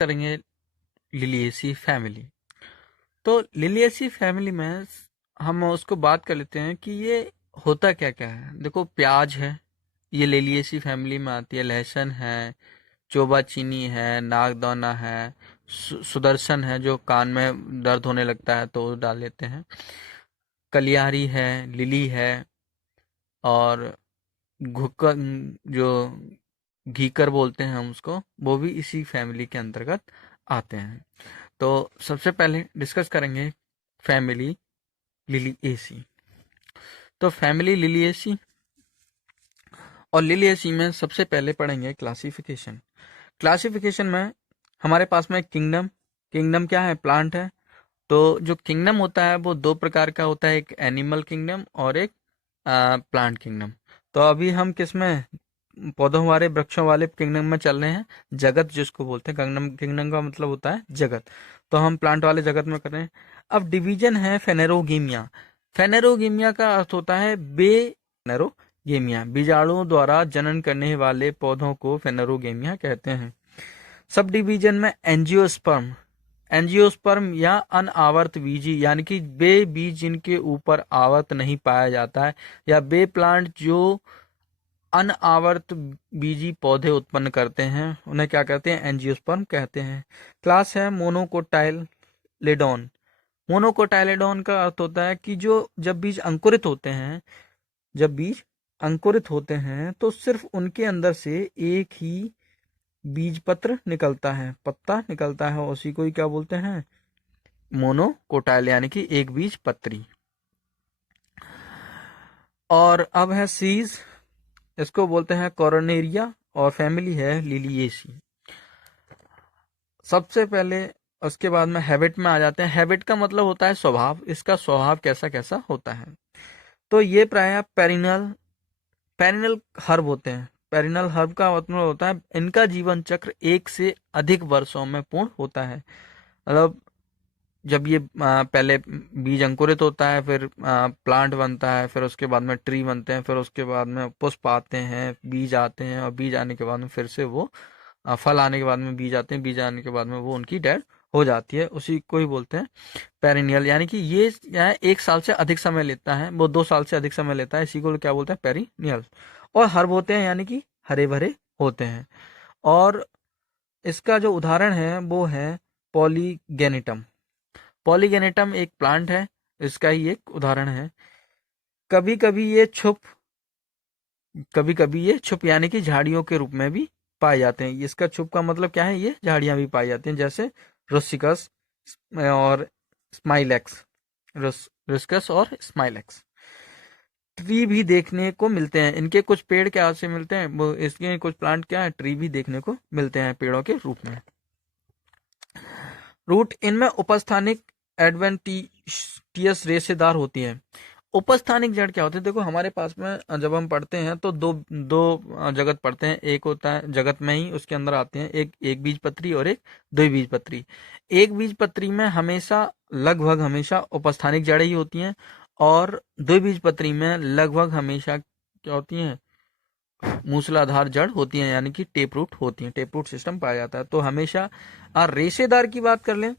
करेंगे Liliaceae family. तो Liliaceae family में हम उसको बात कर लेते हैं कि ये होता क्या क्या है। देखो, प्याज है, ये लिलिएसी फैमिली में आती है। लहसुन है, चोबा चीनी है, नागदौना है, सुदर्शन है जो कान में दर्द होने लगता है तो डाल लेते हैं। कलियारी है, लिली है, और घुक्कर जो घीकर बोलते हैं हम उसको, वो भी इसी फैमिली के अंतर्गत आते हैं। तो सबसे पहले डिस्कस करेंगे फैमिली लिलिएसी। तो फैमिली लिलिएसी और लिलिएसी में सबसे पहले पढ़ेंगे क्लासिफिकेशन। क्लासिफिकेशन में हमारे पास में किंगडम। किंगडम क्या है? प्लांट है। तो जो किंगडम होता है वो दो प्रकार का होता है, एक एनिमल किंगडम और एक प्लांट किंगडम। तो अभी हम किस में, पौधों वाले वृक्षों वाले किंगडम में चल रहे हैं, जगत जिसको बोलते हैं। किंगडम, किंगडम का मतलब होता है जगत। तो हम प्लांट वाले जगत में कर रहे हैं। अब डिवीजन है फेनेरोगेमिया। फेनेरोगेमिया का अर्थ होता है फेनेरोगेमिया, बीजाणुओं द्वारा जनन करने वाले पौधों को फेनेरोगेमिया कहते हैं। सब डिवीजन में एंजियोस्पर्म। एंजियोस्पर्म या अनावर्त बीजी, यानी कि बे बीज जिनके ऊपर आवर्त नहीं पाया जाता है, या बे प्लांट जो अनावर्त बीजी पौधे उत्पन्न करते हैं, उन्हें क्या कहते हैं? एंजियोस्पर्म कहते हैं। क्लास है मोनोकोटाइलेडोन। मोनोकोटाइलेडोन का अर्थ होता है कि जो जब बीज अंकुरित होते हैं, जब बीज अंकुरित होते हैं तो सिर्फ उनके अंदर से एक ही बीज पत्र निकलता है, पत्ता निकलता है, उसी को ही क्या बोलते हैं? मोनोकोटाइल, यानी कि एक बीज पत्री। और अब है सीज, इसको बोलते हैं कोरोनेरिया, और फैमिली है लिलिएसी। सबसे पहले उसके बाद में हैबिट में आ जाते हैं। हैबिट का मतलब होता है स्वभाव, इसका स्वभाव कैसा कैसा होता है। तो ये प्रायः पेरिनल पेरिनल हर्ब होते हैं। पेरिनल हर्ब का मतलब होता है इनका जीवन चक्र 1 से अधिक वर्षों में पूर्ण होता है। मतलब जब ये पहले बीज अंकुरित होता है, फिर प्लांट बनता है, फिर उसके बाद में ट्री बनते हैं, फिर उसके बाद में पुष्प आते हैं, बीज आते हैं, और बीज आने के बाद में फिर से वो फल आने के बाद में बीज आते हैं, बीज आने के बाद में वो उनकी डेथ हो जाती है। उसी को ही बोलते हैं पेरिनियल, यानी कि ये यहाँ 1 साल से अधिक समय लेता है, वो 2 साल से अधिक समय लेता है, इसी को क्या बोलते हैं? पेरिनियल। और हर्ब होते हैं, यानी कि हरे भरे होते हैं। और इसका जो उदाहरण है वो है पॉलीगेनेटम। पॉलीगेनेटम एक प्लांट है, इसका ही एक उदाहरण है। कभी कभी ये छुप यानी कि झाड़ियों के रूप में भी पाए जाते हैं। इसका छुप का मतलब क्या है? ये झाड़ियां भी पाई जाती हैं, जैसे रुसिकस और स्माइलेक्स। रुसिकस और स्माइलेक्स ट्री भी देखने को मिलते हैं। इनके कुछ पेड़ क्या से मिलते हैं, वो इसके कुछ प्लांट क्या है, ट्री भी देखने को मिलते हैं पेड़ों के रूप में। रूट, इनमें उपस्थानिक एडवेंटिशियस रेशेदार होती है। उपस्थानिक जड़ क्या होते हैं? देखो, हमारे पास में जब हम पढ़ते हैं तो दो दो जगत पढ़ते हैं। एक होता है जगत में ही, उसके अंदर आते हैं एक एक बीज पत्री और एक द्विबीज पत्री। एक बीज पत्री में हमेशा, लगभग हमेशा उपस्थानिक जड़ें ही होती हैं, और द्विबीज पत्री में लगभग हमेशा क्या होती हैं? मूसलाधार जड़ होती हैं, यानी कि टेप रूट होती हैं, टेप रूट सिस्टम पाया जाता है। तो हमेशा रेशेदार की बात कर लें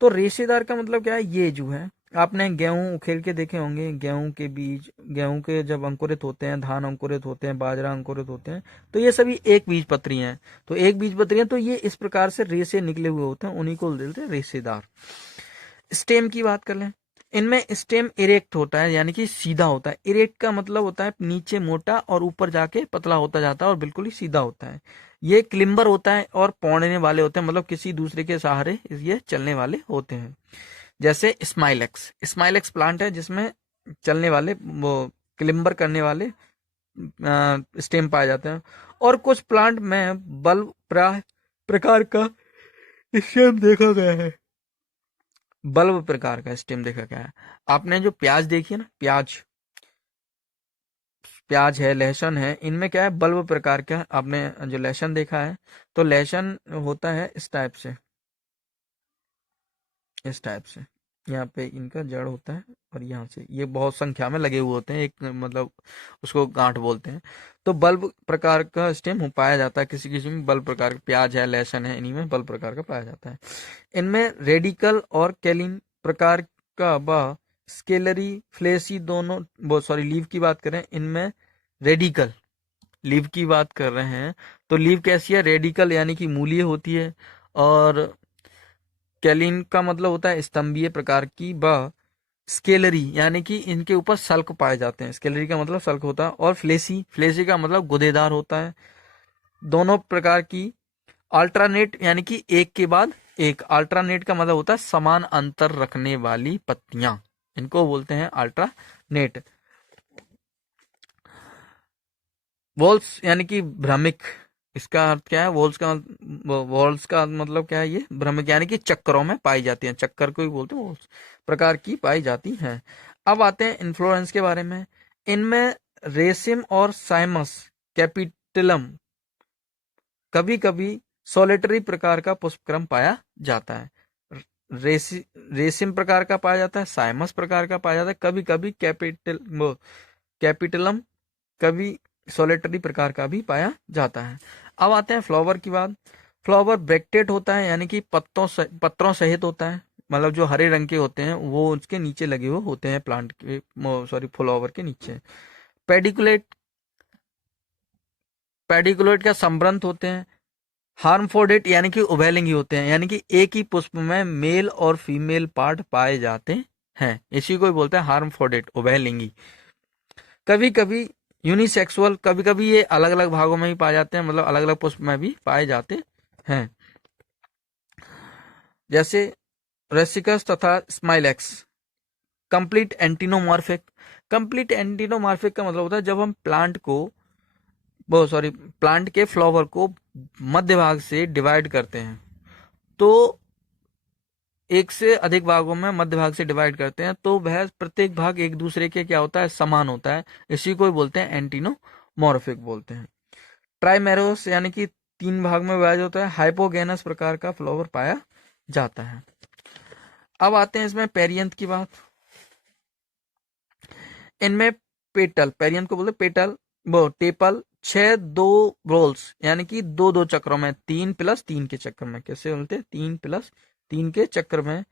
तो रेशेदार का मतलब क्या है? ये जो है, आपने गेहूं उखेल के देखे होंगे, गेहूं के बीज, गेहूं के जब अंकुरित होते हैं, धान अंकुरित होते हैं, बाजरा अंकुरित होते हैं, तो ये सभी एक बीज पत्री हैं। तो एक बीज पत्री हैं, तो ये इस प्रकार से रेशे निकले हुए होते हैं, उन्हीं को बोलते हैं रेशेदार। स्टेम की बात कर लें, इनमें स्टेम इरेक्ट होता है, यानी कि सीधा होता है। इरेक्ट का मतलब होता है नीचे मोटा और ऊपर जाके पतला होता जाता है और बिल्कुल ही सीधा होता है। ये क्लिम्बर होता है और पौड़ने वाले होते हैं, मतलब किसी दूसरे के सहारे ये चलने वाले होते हैं। जैसे स्माइलेक्स, स्माइलेक्स प्लांट है जिसमें चलने वाले, वो क्लिम्बर करने वाले स्टेम पाए जाते हैं। और कुछ प्लांट में बल्ब प्रकार का स्टेम देखा गया है। बल्ब प्रकार का स्टेम देखा गया है। आपने जो प्याज देखी है ना, प्याज प्याज है, लहसुन है, इनमें क्या है? बल्ब प्रकार का। आपने जो लहसुन देखा है, तो लहसुन होता है इस टाइप से, इस टाइप से। यहाँ पे इनका जड़ होता है और यहाँ से ये बहुत संख्या में लगे हुए होते हैं, एक मतलब उसको गांठ बोलते हैं। तो बल्ब प्रकार का स्टेम पाया जाता है किसी किसी में, बल्ब प्रकार का, प्याज है, लहसुन है, इन्हीं में बल्ब प्रकार का पाया जाता है। इनमें रेडिकल और कैलिन प्रकार का व स्केलरी फ्लेसी दोनों, वो सॉरी लीव की बात करें, इनमें रेडिकल लीव की बात कर रहे हैं तो लीव कैसी है, रेडिकल यानी कि मूलीय होती है, और कैलिन का मतलब होता है स्तंभीय प्रकार की, व स्केलरी यानी कि इनके ऊपर सल्क पाए जाते हैं, स्केलरी का मतलब सल्क होता है, और फ्लेसी, फ्लेसी का मतलब गुदेदार होता है। दोनों प्रकार की अल्टरनेट यानी कि एक के बाद एक, अल्टरनेट का मतलब होता है समान अंतर रखने वाली पत्तियां, इनको बोलते हैं अल्टरनेट। वॉल्स यानी कि भ्रमिक, इसका अर्थ क्या है, वॉल्स का मतलब क्या है, ये भ्रमिक यानी कि चक्करों में पाई जाती हैं, चक्कर को ही बोलते हैं, वॉल्स प्रकार की पाई जाती हैं। अब आते हैं इन्फ्लोरेंस के बारे में। इनमें रेसिम और साइमस कैपिटलम, कभी कभी सोलिटरी प्रकार का पुष्पक्रम पाया जाता है। रेसिम प्रकार का पाया जाता है, साइमस प्रकार का पाया जाता है, कभी कभी कैपिटलम, कभी सोलिटरी प्रकार का भी पाया जाता है। अब आते हैं फ्लावर की बात। फ्लावर ब्रैक्टेड होता है यानी कि पत्रों सहित होता है, मतलब जो हरे रंग के होते हैं वो उसके नीचे लगे हुए होते हैं, प्लांट के सॉरी फ्लावर के नीचे। पेडिकुलेट, पेडिकुलेट का संवृंत होते हैं। हार्मफोडेट यानी कि उभयलिंगी होते हैं, यानी कि एक ही पुष्प में मेल और फीमेल पार्ट पाए जाते हैं, इसी को ही बोलते हैं हार्मफोडेट, उभयलिंगी। कभी कभी यूनिसेक्सुअल, कभी कभी ये अलग अलग भागों में भी पाए जाते हैं, मतलब अलग अलग पुष्प में भी पाए जाते हैं, जैसे रेसिकस तथा स्माइलेक्स। कंप्लीट एंटिनोमॉर्फिक, कंप्लीट एंटिनोमॉर्फिक का मतलब होता है जब हम प्लांट के फ्लावर को मध्य भाग से डिवाइड करते हैं, तो एक से अधिक भागों में मध्य भाग से डिवाइड करते हैं, तो वह प्रत्येक भाग एक दूसरे के क्या होता है, समान होता है, इसी को ही बोलते हैं एंटिनोमॉर्फिक बोलते हैं। ट्राइमेरोस यानी कि तीन भाग में विभाजित होता है, हाइपोगेनस प्रकार का फ्लावर पाया जाता है। अब आते हैं इसमें पेरियंथ की बात। इनमें पेटल, पेरियंथ को बोलते हैं पेटल, वो टेपल, छह दो रोल्स यानी कि दो दो चक्रों में, 3+3 के चक्कर में, कैसे बोलते हैं, 3+3 के चक्कर में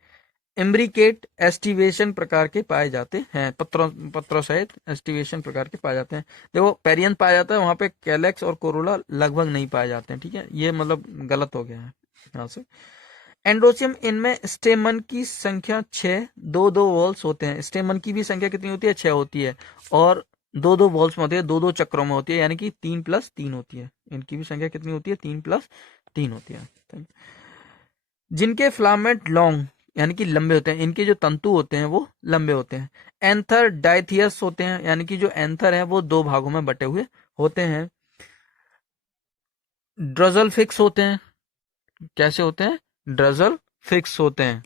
इम्ब्रिकेट एस्टिवेशन प्रकार के पाए जाते हैं, पत्रों सहित एस्टिवेशन प्रकार के पाए जाते हैं। देखो पेरियंथ पाया जाता है, वहां पे कैलेक्स और कोरोला लगभग नहीं पाए जाते हैं, ठीक है, ये मतलब गलत हो गया है यहाँ से। एंड्रोसियम, इनमें स्टेमन की संख्या 6, दो दो वॉल्स होते हैं, स्टेमन की भी संख्या कितनी होती है, 6 होती है, और दो दो वॉल्स में होती है, दो दो चक्रों में होती है, यानी कि 3+3 होती है, इनकी भी संख्या कितनी होती है, 3+3 होती है। जिनके फिलामेंट लॉन्ग यानी कि लंबे होते हैं, इनके जो तंतु होते हैं वो लंबे होते हैं। एंथर डाइथियस होते हैं, यानी कि जो एंथर है वो दो भागों में बटे हुए होते हैं। ड्रजल फिक्स होते हैं, कैसे होते हैं, ड्रजल फिक्स होते हैं।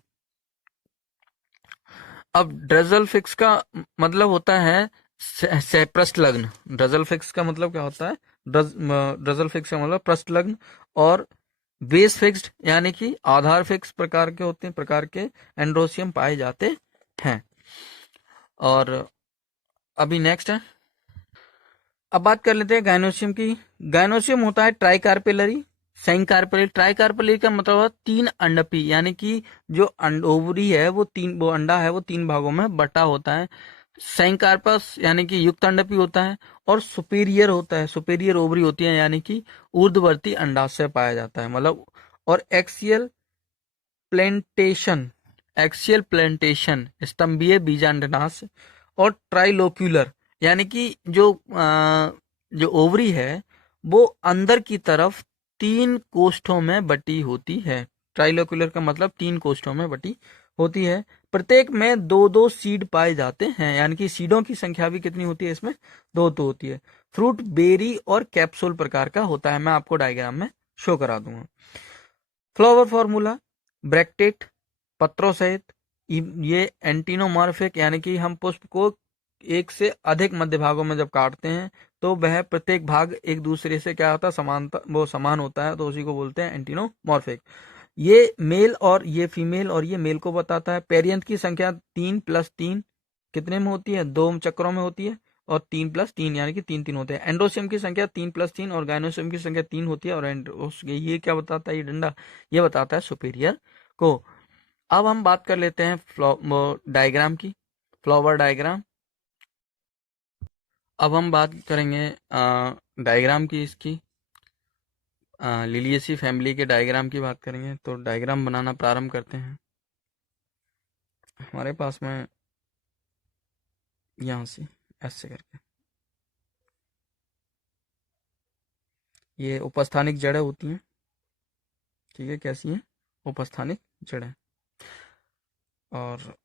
अब ड्रजल फिक्स का मतलब होता है प्रस्थ लग्न, ड्रजल फिक्स का मतलब क्या होता है, ड्रजल फिक्स का मतलब प्रस्थ लग्न, और बेस फिक्स्ड यानी कि आधार फिक्स प्रकार के होते हैं, प्रकार के एंड्रोसियम पाए जाते हैं। और अभी नेक्स्ट है, अब बात कर लेते हैं गायनोसियम की। गायनोसियम होता है ट्राइकार्पेलरी, सेंकार्पेलरी। ट्राइकार्पेलरी का मतलब है तीन अंडपी, यानी कि जो ओवरी है वो तीन, वो अंडा है वो तीन भागों में बटा होता है। सेंकार्पस यानी कि युक्त अंडपी होता है, और सुपीरियर होता है, सुपीरियर ओवरी होती है, यानी कि ऊर्ध्ववर्ती अंडाशय पाया जाता है, मतलब। और प्लेंटेशन एक्सियल प्लेंटेशन स्तंभीय बीजांडनाश, और ट्राइलोक्यूलर यानी कि जो ओवरी है वो अंदर की तरफ तीन कोष्ठों में बटी होती है। ट्राइलोक्यूलर का मतलब तीन कोष्ठों में बटी होती है। प्रत्येक में दो दो सीड पाए जाते हैं, यानी कि सीडों की संख्या भी कितनी होती है इसमें, दो दो होती है। फ्रूट बेरी और कैप्सूल प्रकार का होता है, मैं आपको डायग्राम में शो करा दूंगा। फ्लावर फॉर्मूला, ब्रैक्टेट पत्रों सहित, ये एंटीनोमॉर्फिक यानी कि हम पुष्प को एक से अधिक मध्य भागों में जब काटते हैं तो वह प्रत्येक भाग एक दूसरे से क्या होता है, समानता, वो समान होता है, तो उसी को बोलते हैं एंटीनोमॉर्फिक। ये मेल और ये फीमेल और ये मेल को बताता है। पेरियंथ की संख्या 3+3 कितने में होती है? 2 चक्रों में होती है, और 3+3 यानी कि 3 3 होते हैं। एंडोसियम की संख्या 3+3 और गायनोसियम की संख्या 3 होती है। और ये क्या बताता है ये डंडा? ये बताता है सुपीरियर को। अब हम बात कर लेते हैं डायग्राम की, फ्लावर डायग्राम। अब हम बात करेंगे डायग्राम की, इसकी लिलियेसी फैमिली के डायग्राम की बात करेंगे। तो डायग्राम बनाना प्रारंभ करते हैं। हमारे पास में यहाँ से ऐसे करके ये उपस्थानिक जड़ें होती हैं। ठीक है, कैसी हैं? उपस्थानिक जड़ें। और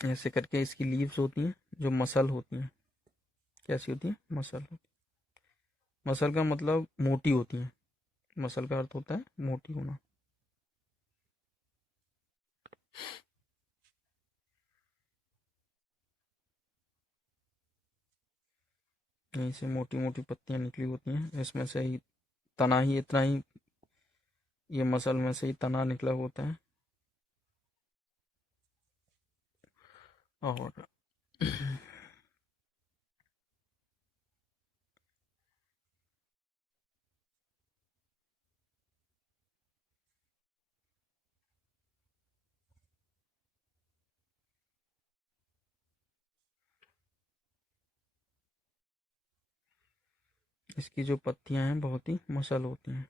ऐसे करके इसकी लीव्स होती हैं, जो मसल होती हैं। कैसी होती हैं? मसल होती। मसल का मतलब मोटी होती हैं। मसल का अर्थ होता है मोटी होना। यहीं से मोटी मोटी पत्तियां निकली होती हैं। इसमें से ही तना ही इतना ही, ये मसल में से ही तना निकला होता है। और इसकी जो पत्तियां हैं बहुत ही मसल होती हैं।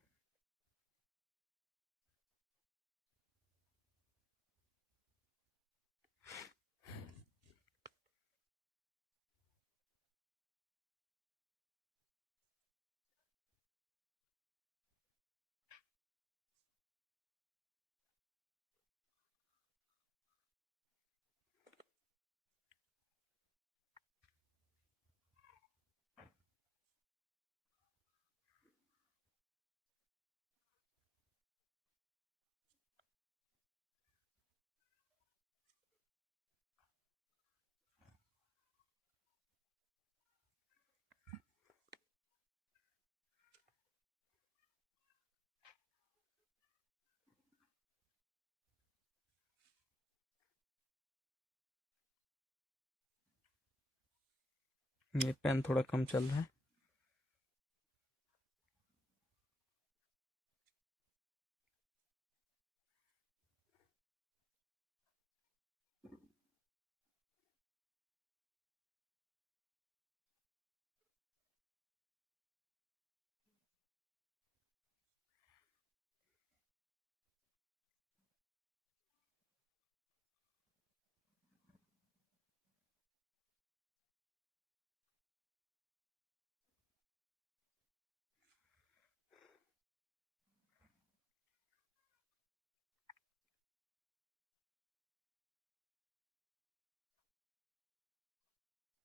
ये पेन थोड़ा कम चल रहा है।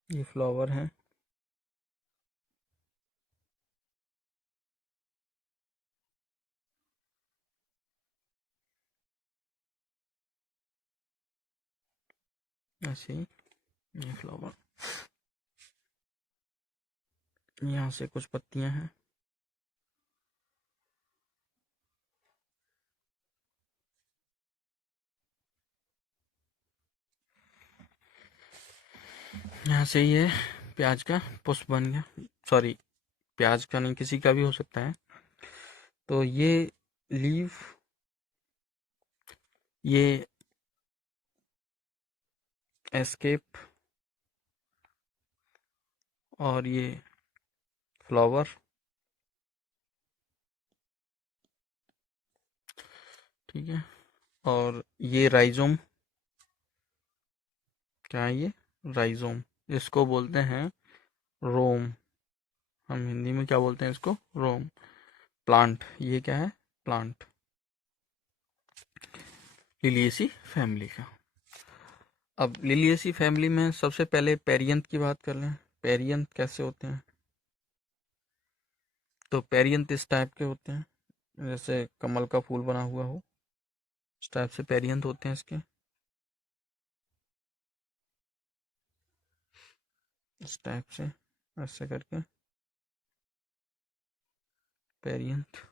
ये फ्लावर है। ऐसे ही ये फ्लावर। यहाँ से कुछ पत्तियां हैं। यहाँ से ये प्याज का पुष्प बन गया। सॉरी, प्याज का नहीं, किसी का भी हो सकता है। तो ये लीव, ये एस्केप, और ये फ्लावर। ठीक है। और ये राइजोम। क्या है ये? राइजोम। इसको बोलते हैं रोम। हम हिंदी में क्या बोलते हैं इसको? रोम। प्लांट, ये क्या है? प्लांट। लिलिएसी फैमिली का। अब लिलिएसी फैमिली में सबसे पहले पेरियंथ की बात कर लें। पेरियंथ कैसे होते हैं? तो पेरियंथ इस टाइप के होते हैं, जैसे कमल का फूल बना हुआ हो। इस टाइप से पेरियंथ होते हैं इसके, इस टाइप से ऐसे करके पेरियंथ।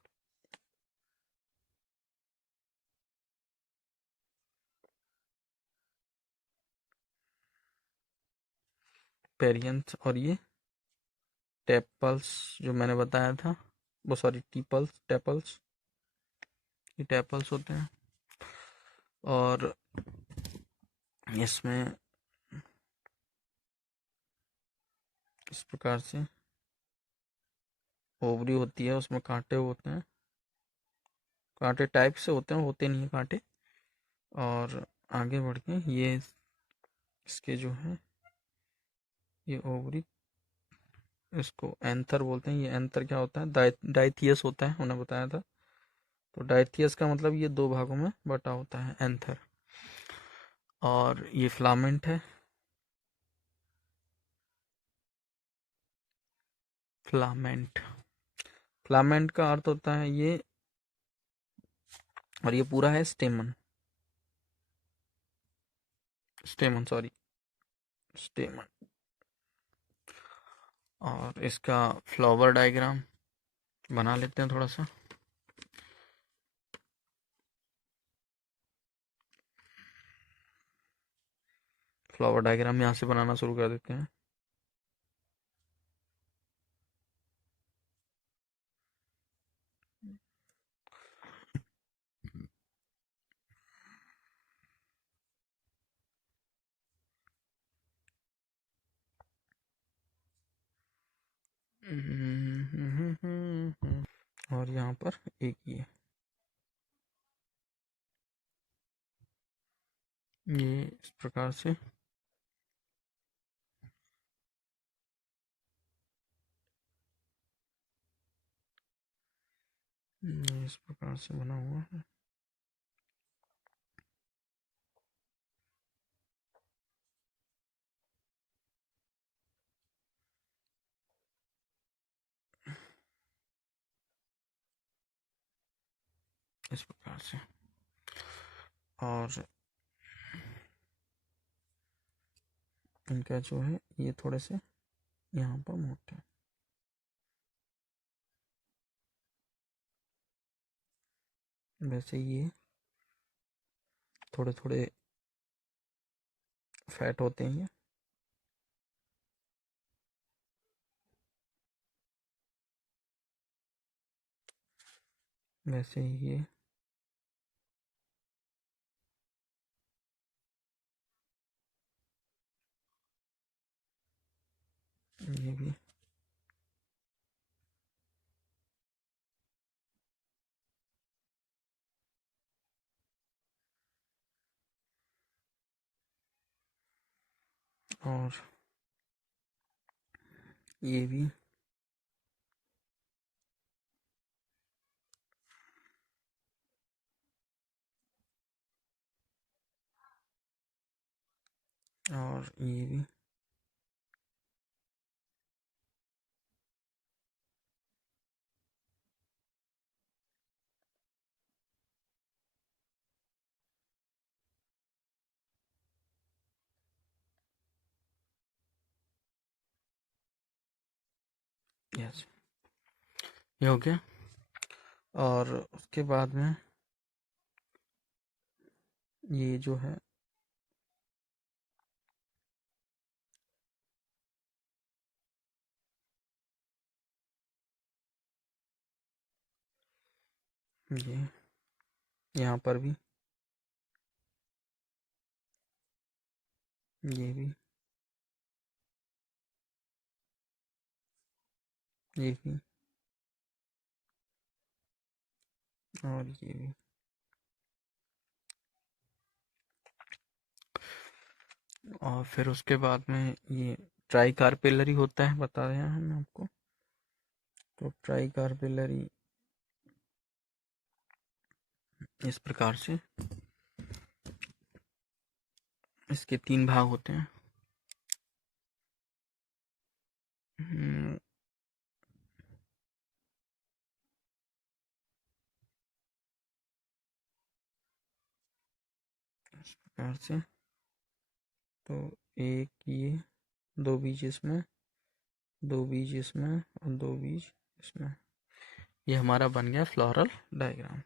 पेरियंथ और ये टेपल्स जो मैंने बताया था, वो सॉरी टीपल्स, टेपल्स, ये टेपल्स होते हैं। और इसमें इस प्रकार से ओवरी होती है, उसमें कांटे होते हैं, कांटे टाइप से होते हैं, होते नहीं हैं कांटे। और आगे बढ़ के ये इसके जो है ये ओवरी, इसको एंथर बोलते हैं। ये एंथर क्या होता है, डाइथियस होता है, उन्होंने बताया था। तो डाइथियस का मतलब ये दो भागों में बटा होता है, एंथर। और ये फिलामेंट है, फिलामेंट। फिलामेंट का अर्थ होता है ये, और ये पूरा है स्टेमन, स्टेमन सॉरी, स्टेमन। और इसका फ्लावर डायग्राम बना लेते हैं थोड़ा सा। फ्लावर डायग्राम यहाँ से बनाना शुरू कर देते हैं। और यहाँ पर एक ये इस प्रकार से ये इस प्रकार से बना हुआ है। इस प्रकार से। और इनका जो है ये थोड़े से यहाँ पर मोटे हैं। वैसे ये थोड़े थोड़े फैट होते हैं ये। वैसे ही ये भी। और ये भी। और ये भी। यस, ये हो गया। और उसके बाद में ये जो है ये यहाँ पर भी, ये भी, ये भी, और ये भी। और फिर उसके बाद में ये ट्राई कार्पेलरी होता है, बता रहे हैं हम आपको। तो ट्राई कार्पेलरी इस प्रकार से इसके तीन भाग होते हैं। हम्म, इस प्रकार से। तो एक ये, दो बीज इसमें, दो बीज इसमें और दो बीज इसमें, ये हमारा बन गया फ्लोरल डायग्राम।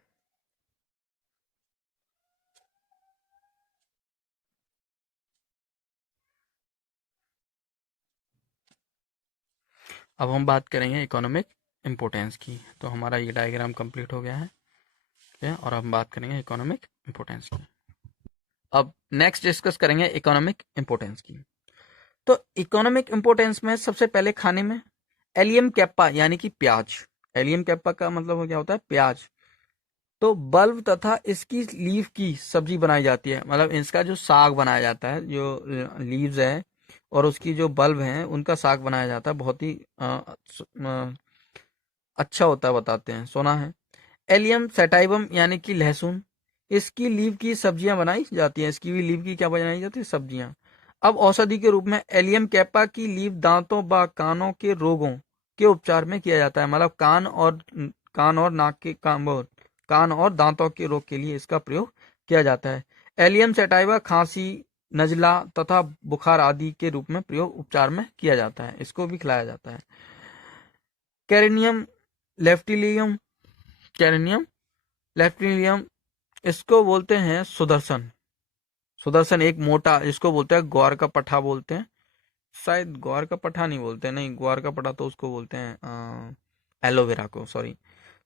अब हम बात करेंगे इकोनॉमिक इम्पोर्टेंस की। तो हमारा ये डायग्राम कंप्लीट हो गया है, ठीक है, और हम बात करेंगे इकोनॉमिक इम्पोर्टेंस की। अब नेक्स्ट डिस्कस करेंगे इकोनॉमिक इम्पोर्टेंस की। तो इकोनॉमिक इम्पोर्टेंस में सबसे पहले खाने में एलियम कैप्पा यानी कि प्याज। एलियम कैप्पा का मतलब क्या होता है? प्याज। तो बल्ब तथा इसकी लीफ की सब्जी बनाई जाती है, मतलब इसका जो साग बनाया जाता है, जो लीव्स है और उसकी जो बल्ब हैं उनका साग बनाया जाता है, बहुत ही अच्छा होता है, बताते हैं, सुना है। एलियम सैटाइवम यानी कि लहसुन, इसकी लीव की सब्जियां बनाई जाती हैं। इसकी भी लीव की क्या बनाई जाती है? सब्जियां। अब औषधि के रूप में एलियम कैप्पा की लीव दांतों व कानों के रोगों के उपचार में किया जाता है, मतलब कान और नाक के कान और दांतों के रोग के लिए इसका प्रयोग किया जाता है। एलियम सैटाइवा खांसी, नजला तथा बुखार आदि के रूप में प्रयोग उपचार में किया जाता है, इसको भी खिलाया जाता है। कैरेनियम लेफ्टिलियम, कैरेनियम लेफ्टिलियम, इसको बोलते हैं सुदर्शन। सुदर्शन एक मोटा, इसको बोलते हैं ग्वार का पठा बोलते हैं, शायद ग्वार का पठा नहीं बोलते, नहीं ग्वार का पठा तो उसको बोलते हैं एलोवेरा को, सॉरी।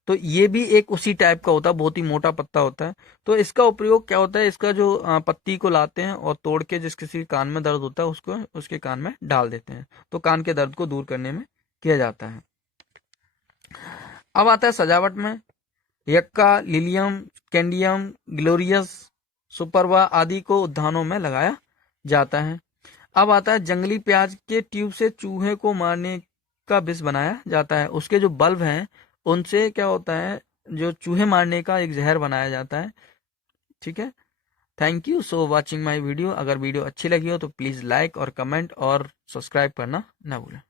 तो ये भी एक उसी टाइप का होता है, बहुत ही मोटा पत्ता होता है। तो इसका उपयोग क्या होता है? इसका जो पत्ती को लाते हैं और तोड़ के जिस किसी कान में दर्द होता है उसको उसके कान में डाल देते हैं, तो कान के दर्द को दूर करने में किया जाता है। अब आता है सजावट में यक्का, लिलियम, कैंडियम, ग्लोरियस, सुपरवा आदि को उद्यानों में लगाया जाता है। अब आता है जंगली प्याज के ट्यूब से चूहे को मारने का विष बनाया जाता है। उसके जो बल्ब हैं उनसे क्या होता है? जो चूहे मारने का एक जहर बनाया जाता है, ठीक है। Thank you so watching my video. अगर वीडियो अच्छी लगी हो तो प्लीज़ लाइक और कमेंट और सब्सक्राइब करना ना भूलें।